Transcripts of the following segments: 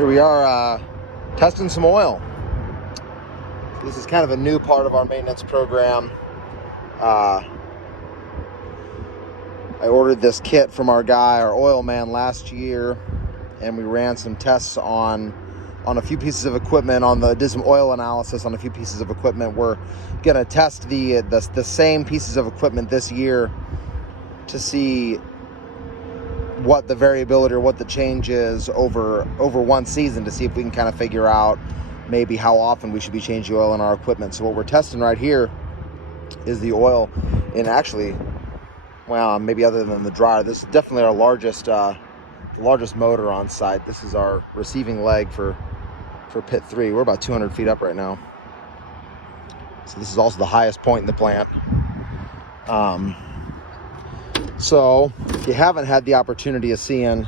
Here we are testing some oil. This is kind of a new part of our maintenance program. I ordered this kit from our guy, our oil man, last year, and we ran some tests on a few pieces of equipment, did some oil analysis on a few pieces of equipment. We're gonna test the same pieces of equipment this year to see what the variability or what the change is over one season, to see if we can kind of figure out maybe how often we should be changing oil in our equipment. So what we're testing right here is the oil in, actually, well, maybe other than the dryer, this is definitely our largest motor on site. This is our receiving leg for pit 3. We're about 200 feet up right now. So this is also the highest point in the plant. So if you haven't had the opportunity of seeing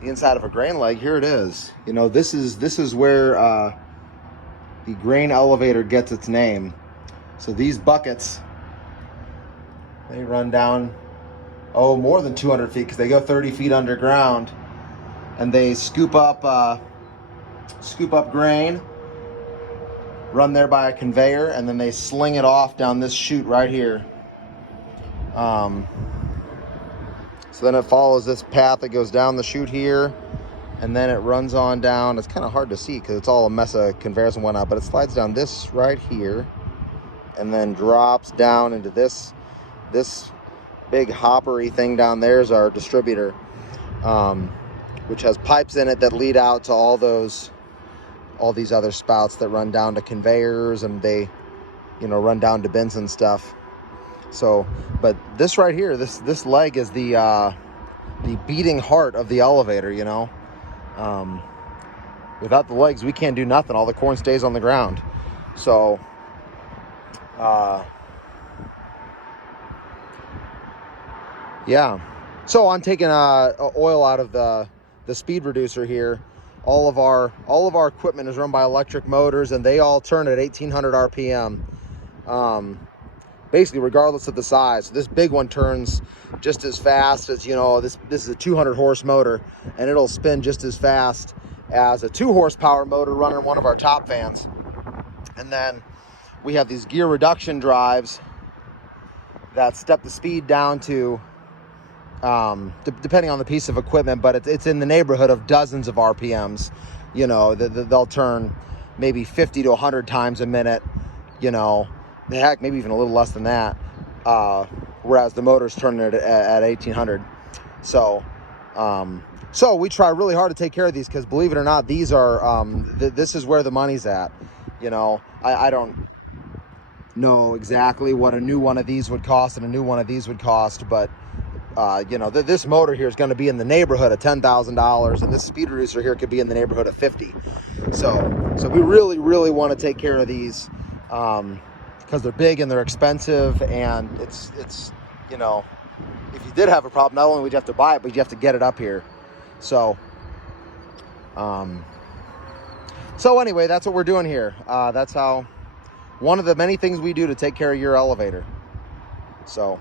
the inside of a grain leg, here it is. You know, this is where the grain elevator gets its name. So these buckets, they run down, more than 200 feet, because they go 30 feet underground, and they scoop up grain, run there by a conveyor, and then they sling it off down this chute right here. So then it follows this path that goes down the chute here, and then it runs on down. It's kind of hard to see because it's all a mess of conveyors and whatnot, but it slides down this right here and then drops down into this big hoppery thing down there. Is our distributor, which has pipes in it that lead out to all these other spouts that run down to conveyors, and they, run down to bins and stuff. So, but this right here, this leg is the beating heart of the elevator. Without the legs, we can't do nothing. All the corn stays on the ground. So, yeah. So I'm taking oil out of the speed reducer here. All of our equipment is run by electric motors, and they all turn at 1800 RPM. Basically, regardless of the size. So this big one turns just as fast as, this is a 200 horse motor, and it'll spin just as fast as a 2 horsepower motor running one of our top fans. And then we have these gear reduction drives that step the speed down to, depending on the piece of equipment, but it's in the neighborhood of dozens of RPMs. They'll turn maybe 50 to 100 times a minute, heck, maybe even a little less than that, whereas the motor's turning it at 1800. So we try really hard to take care of these, because believe it or not, these are this is where the money's at. I don't know exactly what a new one of these would cost and a new one of these would cost, but this motor here is going to be in the neighborhood of $10,000, and this speed reducer here could be in the neighborhood of 50. So we really, really want to take care of these, because they're big and they're expensive, and it's if you did have a problem, not only would you have to buy it, but you have to get it up here. So anyway, that's what we're doing here. That's one of the many things we do to take care of your elevator. So